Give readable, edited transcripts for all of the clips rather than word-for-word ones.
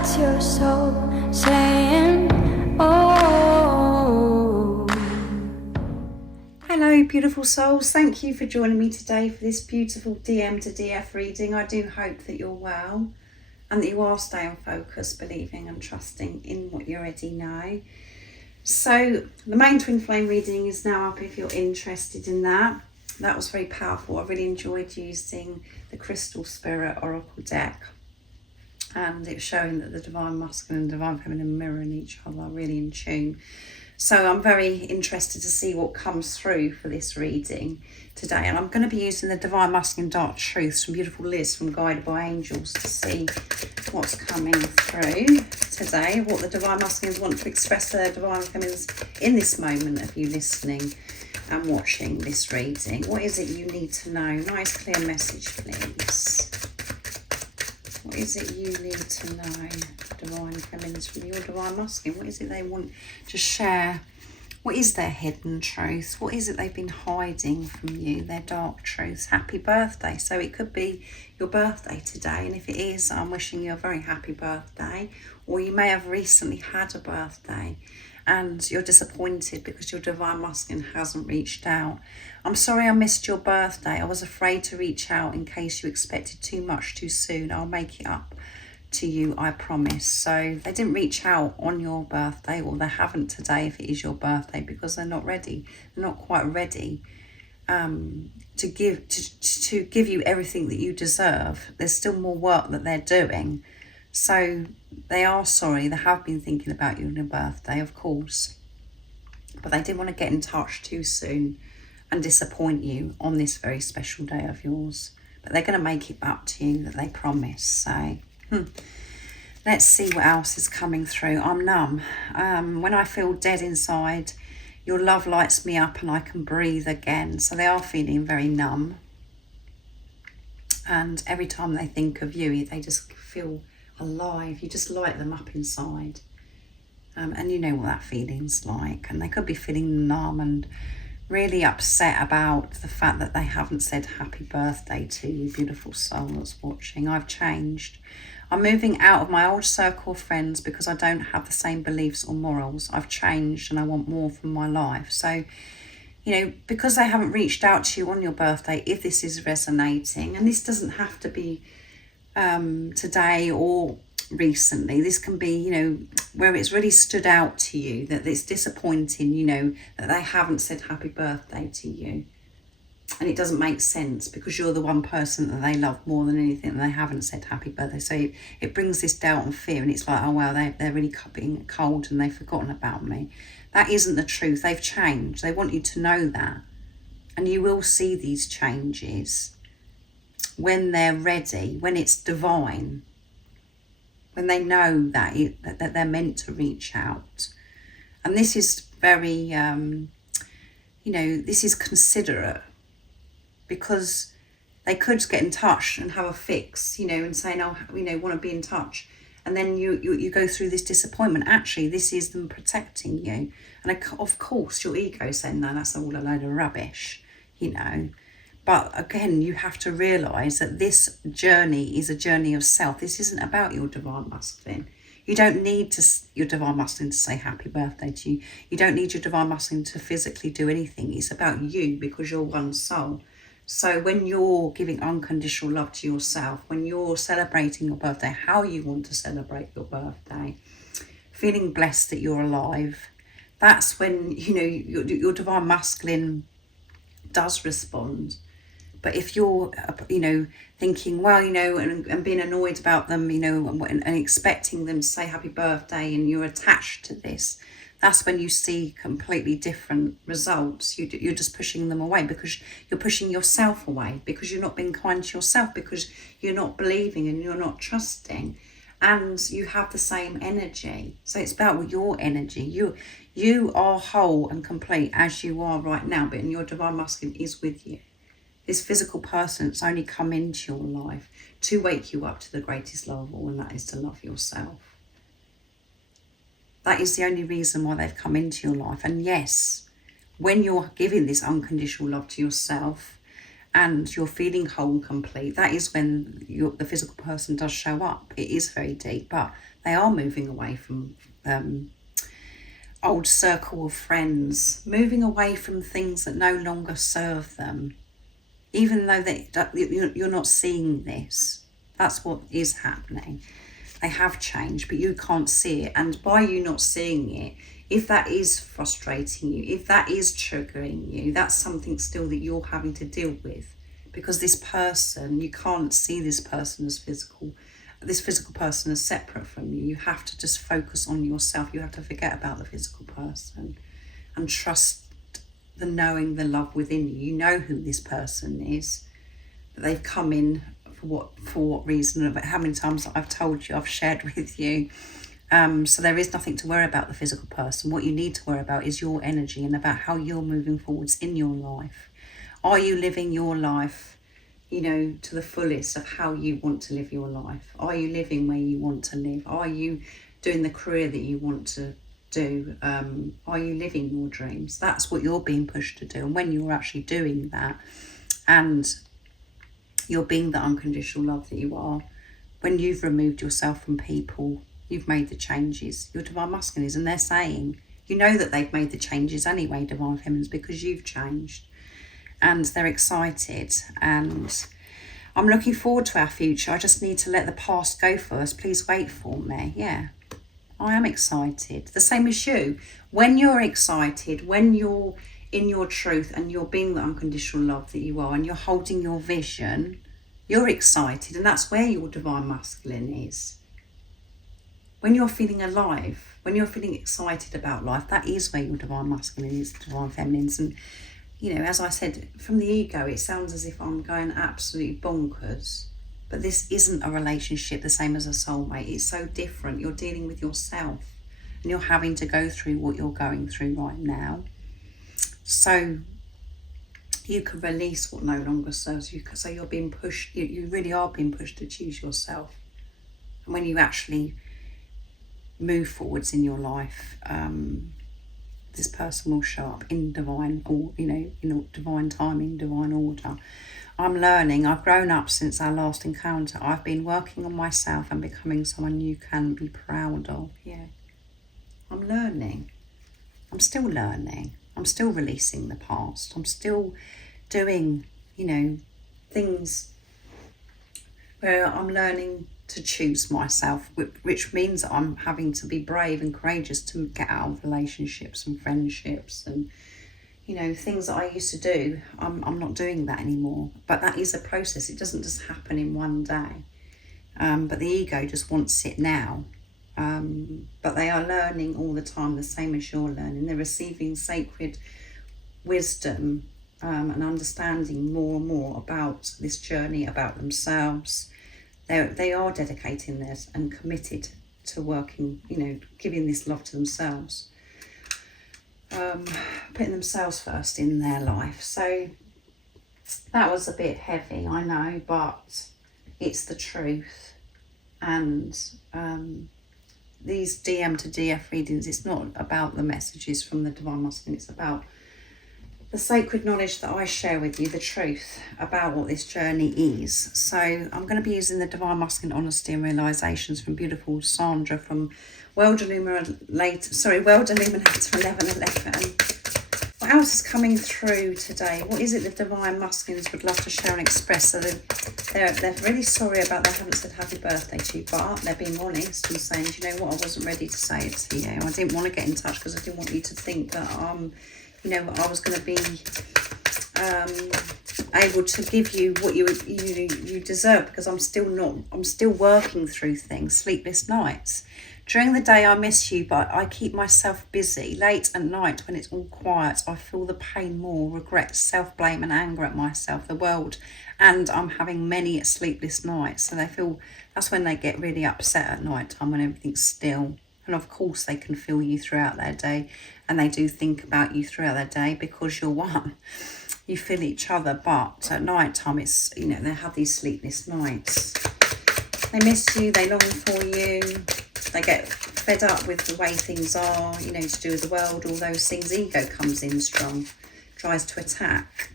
That's your soul saying, oh. Hello beautiful souls, thank you for joining me today for this beautiful DM to DF reading. I do hope that you're well and that you are staying focused, believing and trusting in what you already know. So the main twin flame reading is now up if you're interested in that. That was very powerful. I really enjoyed using the Crystal Spirit Oracle deck, and it's showing that the Divine Masculine and Divine Feminine mirroring each other, really in tune. So I'm very interested to see what comes through for this reading today. And I'm going to be using the Divine Masculine Dark Truths from beautiful Liz from Guided by Angels to see what's coming through today, what the Divine Masculines want to express to their Divine Feminines in this moment of you listening and watching this reading. What is it you need to know? Nice clear message, please. What is it you need to know, Divine Feminines, from your Divine Masculine? What is it they want to share? What is their hidden truth? What is it they've been hiding from you, their dark truths? Happy birthday. So it could be your birthday today, and if it is, I'm wishing you a very happy birthday. Or you may have recently had a birthday and you're disappointed because your Divine Masculine hasn't reached out. I'm sorry I missed your birthday. I was afraid to reach out in case you expected too much too soon. I'll make it up to you, I promise. So they didn't reach out on your birthday, or they haven't today if it is your birthday, because they're not ready. They're not quite ready to give you everything that you deserve. There's still more work that they're doing. So they are sorry. They have been thinking about you on your birthday, of course, but they didn't want to get in touch too soon and disappoint you on this very special day of yours. But they're going to make it up to you, that they promise. So let's see what else is coming through. I'm numb. When I feel dead inside, your love lights me up and I can breathe again. So they are feeling very numb. And every time they think of you, they just feel alive. You just light them up inside. And you know what that feeling's like. And they could be feeling numb and really upset about the fact that they haven't said happy birthday to you, beautiful soul that's watching. I've changed. I'm moving out of my old circle of friends because I don't have the same beliefs or morals. I've changed and I want more from my life. So, you know, because they haven't reached out to you on your birthday, if this is resonating, and this doesn't have to be today or recently, this can be, you know, where it's really stood out to you, that it's disappointing, you know, that they haven't said happy birthday to you, and it doesn't make sense because you're the one person that they love more than anything, and they haven't said happy birthday. So it brings this doubt and fear, and it's like, oh wow, they're really being cold and they've forgotten about me. That isn't the truth. They've changed. They want you to know that, and you will see these changes when they're ready, when it's divine, when they know that that they're meant to reach out. And this is very, you know, this is considerate, because they could get in touch and have a fix, you know, and saying, oh, you know, want to be in touch. And then you go through this disappointment. Actually, this is them protecting you. And of course, your ego saying, no, that's all a load of rubbish, you know. But again, you have to realise that this journey is a journey of self. This isn't about your Divine Masculine. You don't need your Divine Masculine to say happy birthday to you. You don't need your Divine Masculine to physically do anything. It's about you, because you're one soul. So when you're giving unconditional love to yourself, when you're celebrating your birthday, how you want to celebrate your birthday, feeling blessed that you're alive, that's when, you know, your Divine Masculine does respond. But if you're, you know, thinking, well, you know, and being annoyed about them, you know, and expecting them to say happy birthday, and you're attached to this, that's when you see completely different results. You're just pushing them away, because you're pushing yourself away, because you're not being kind to yourself, because you're not believing and you're not trusting, and you have the same energy. So it's about your energy. You are whole and complete as you are right now, but your Divine Masculine is with you. This physical person that's only come into your life to wake you up to the greatest love of all, and that is to love yourself. That is the only reason why they've come into your life. And yes, when you're giving this unconditional love to yourself and you're feeling whole and complete, that is when the physical person does show up. It is very deep, but they are moving away from old circle of friends, moving away from things that no longer serve them, even though you're not seeing this. That's what is happening. They have changed, but you can't see it. And by you not seeing it, if that is frustrating you, if that is triggering you, that's something still that you're having to deal with. Because this person, you can't see this person as physical. This physical person is separate from you. You have to just focus on yourself. You have to forget about the physical person and trust the knowing, the love within you. You know who this person is. But they've come in for what reason, about how many times I've told you, I've shared with you. So there is nothing to worry about the physical person. What you need to worry about is your energy and about how you're moving forwards in your life. Are you living your life, you know, to the fullest of how you want to live your life? Are you living where you want to live? Are you doing the career that you want to do? Are you living your dreams? That's what you're being pushed to do. And when you're actually doing that, and you're being the unconditional love that you are, when you've removed yourself from people, you've made the changes. Your divine masculines, and they're saying, you know that they've made the changes anyway, divine feminines, because you've changed. And they're excited, and I'm looking forward to our future. I just need to let the past go first. Please wait for me. Yeah, I am excited. The same as you. When you're excited, when you're in your truth and you're being the unconditional love that you are, and you're holding your vision, you're excited, and that's where your divine masculine is. When you're feeling alive, when you're feeling excited about life, that is where your divine masculine is, divine feminines. And you know, as I said, from the ego, it sounds as if I'm going absolutely bonkers. But this isn't a relationship the same as a soulmate. It's so different. You're dealing with yourself, and you're having to go through what you're going through right now. So you can release what no longer serves you. So you're being pushed, you really are being pushed to choose yourself. And when you actually move forwards in your life, this person will show up in divine, or in divine timing, divine order. I'm learning. I've grown up since our last encounter. I've been working on myself and becoming someone you can be proud of. Yeah, I'm learning. I'm still learning. I'm still releasing the past. I'm still doing, things where I'm learning to choose myself, which means I'm having to be brave and courageous to get out of relationships and friendships and things that I used to do. I'm not doing that anymore, but that is a process. It doesn't just happen in one day, but the ego just wants it now. But they are learning all the time, the same as you're learning. They're receiving sacred wisdom and understanding more and more about this journey, about themselves. They are dedicating this and committed to working, giving this love to themselves, putting themselves first in their life. So that was a bit heavy, I know, but it's the truth. And these DM to DF readings, it's not about the messages from the Divine Masculine, it's about the sacred knowledge that I share with you, the truth about what this journey is. So I'm going to be using the Divine Masculine Honesty and Realizations from beautiful Sandra from World Illuminator 1111. What else is coming through today? What is it the Divine Masculines would love to share and express? So they're really sorry about they haven't said happy birthday to you, but they're being honest and saying, do you know what, I wasn't ready to say it to you. I didn't want to get in touch because I didn't want you to think that I was going to be able to give you what you deserve, because I'm still working through things, sleepless nights. During the day I miss you, but I keep myself busy. Late at night when it's all quiet, I feel the pain more, regret, self-blame and anger at myself, the world, and I'm having many sleepless nights. So that's when they get really upset at night time, when everything's still. And of course they can feel you throughout their day, and they do think about you throughout their day because you're one. You feel each other, but at night time it's, they have these sleepless nights. They miss you, they long for you, they get fed up with the way things are, to do with the world, all those things. Ego comes in strong, tries to attack.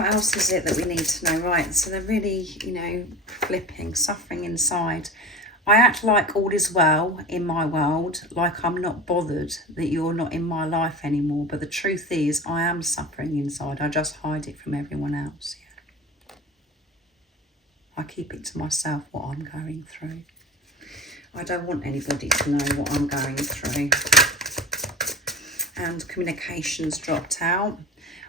What else is it that we need to know? Right, so they're really, you know, flipping, suffering inside. I act like all is well in my world, like I'm not bothered that you're not in my life anymore. But the truth is, I am suffering inside. I just hide it from everyone else. Yeah. I keep it to myself what I'm going through. I don't want anybody to know what I'm going through. And communication's dropped out.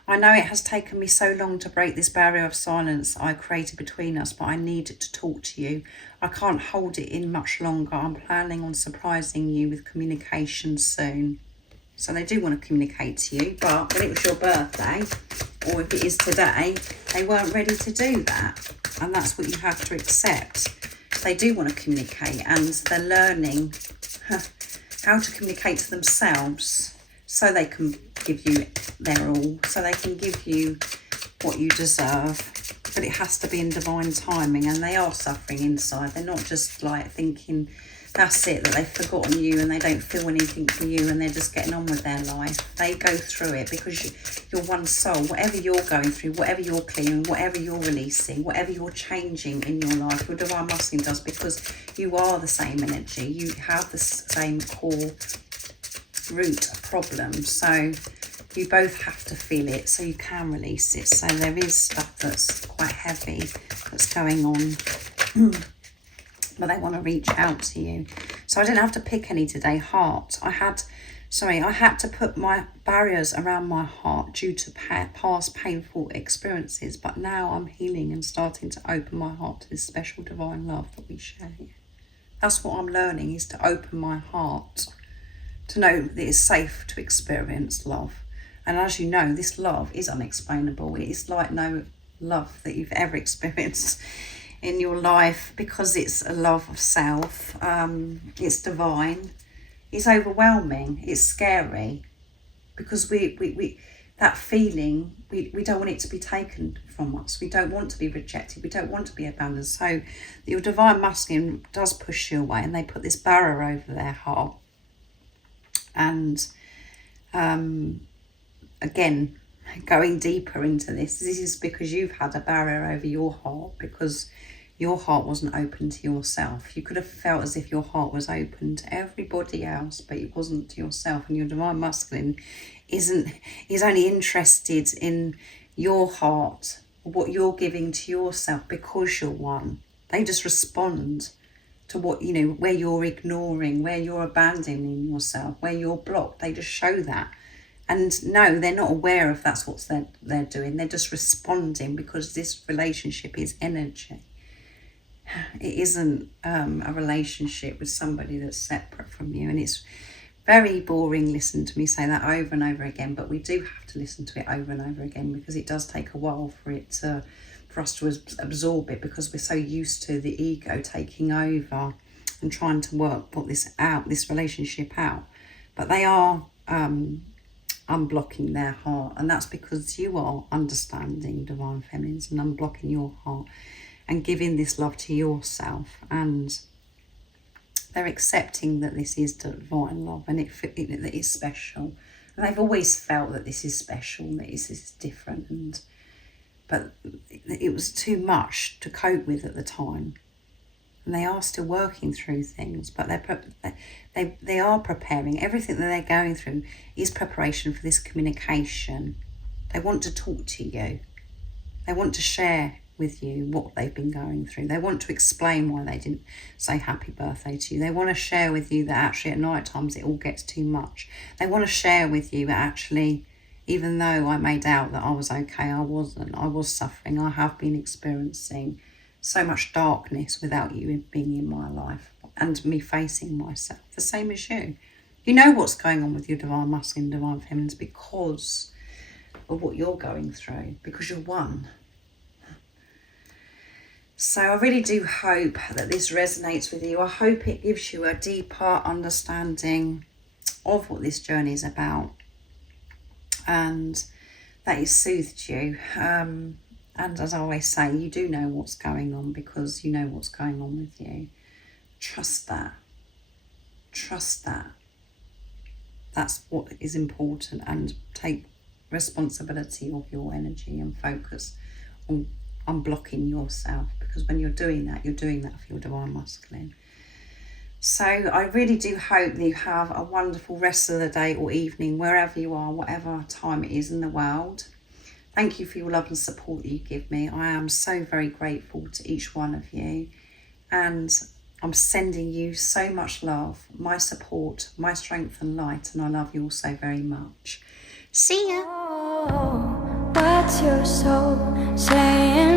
I know it has taken me so long to break this barrier of silence I created between us, but I need to talk to you. I can't hold it in much longer. I'm planning on surprising you with communication soon. So they do want to communicate to you, but when it was your birthday, or if it is today, they weren't ready to do that. And that's what you have to accept. They do want to communicate, and they're learning how to communicate to themselves so they can give you their all, so they can give you what you deserve. But it has to be in divine timing, and they are suffering inside. They're not just like thinking that's it, that they've forgotten you and they don't feel anything for you and they're just getting on with their life. They go through it because you're one soul. Whatever you're going through, whatever you're clearing, whatever you're releasing, whatever you're changing in your life, your divine masculine does, because you are the same energy. You have the same core root problem. So you both have to feel it so you can release it. So there is stuff that's quite heavy that's going on. But they want to reach out to you. So I didn't have to pick any today. Heart. I had to put my barriers around my heart due to past painful experiences. But now I'm healing and starting to open my heart to this special divine love that we share. That's what I'm learning, is to open my heart, to know that it's safe to experience love. And as you know, this love is unexplainable. It is like no love that you've ever experienced in your life, because it's a love of self. It's divine. It's overwhelming. It's scary, because we that feeling, we don't want it to be taken from us. We don't want to be rejected. We don't want to be abandoned. So your divine masculine does push you away, and they put this barrier over their heart. And again, going deeper into this is because you've had a barrier over your heart, because your heart wasn't open to yourself. You could have felt as if your heart was open to everybody else, but it wasn't to yourself. And your divine masculine is only interested in your heart, what you're giving to yourself, because you're one. They just respond to what, you know, where you're ignoring, where you're abandoning yourself, where you're blocked. They just show that. And no, they're not aware of that's what they're doing. They're just responding, because this relationship is energy. It isn't a relationship with somebody that's separate from you. And it's very boring listening to me say that over and over again, but we do have to listen to it over and over again, because it does take a while for us to absorb it, because we're so used to the ego taking over and trying to put this relationship out. But they are unblocking their heart, and that's because you are understanding divine feminines and unblocking your heart and giving this love to yourself. And they're accepting that this is divine love, and that it's special. And they've always felt that this is special, and that this is different. But it was too much to cope with at the time. And they are still working through things, but they are preparing. Everything that they're going through is preparation for this communication. They want to talk to you. They want to share with you what they've been going through. They want to explain why they didn't say happy birthday to you. They want to share with you that actually at night times it all gets too much. They want to share with you that actually, even though I made out that I was okay, I wasn't. I was suffering. I have been experiencing so much darkness without you being in my life, and me facing myself, the same as you. You know what's going on with your divine masculine, divine feminines, because of what you're going through, because you're one. So I really do hope that this resonates with you. I hope it gives you a deeper understanding of what this journey is about, and that it soothed you. And as I always say, you do know what's going on, because you know what's going on with you. Trust that. Trust that. That's what is important, and take responsibility of your energy and focus unblocking yourself, because when you're doing that for your divine masculine. So I really do hope that you have a wonderful rest of the day or evening, wherever you are, whatever time it is in the world. Thank you for your love and support that you give me. I am so very grateful to each one of you. And I'm sending you so much love, my support, my strength and light. And I love you all so very much. See ya. Oh, what's your soul saying?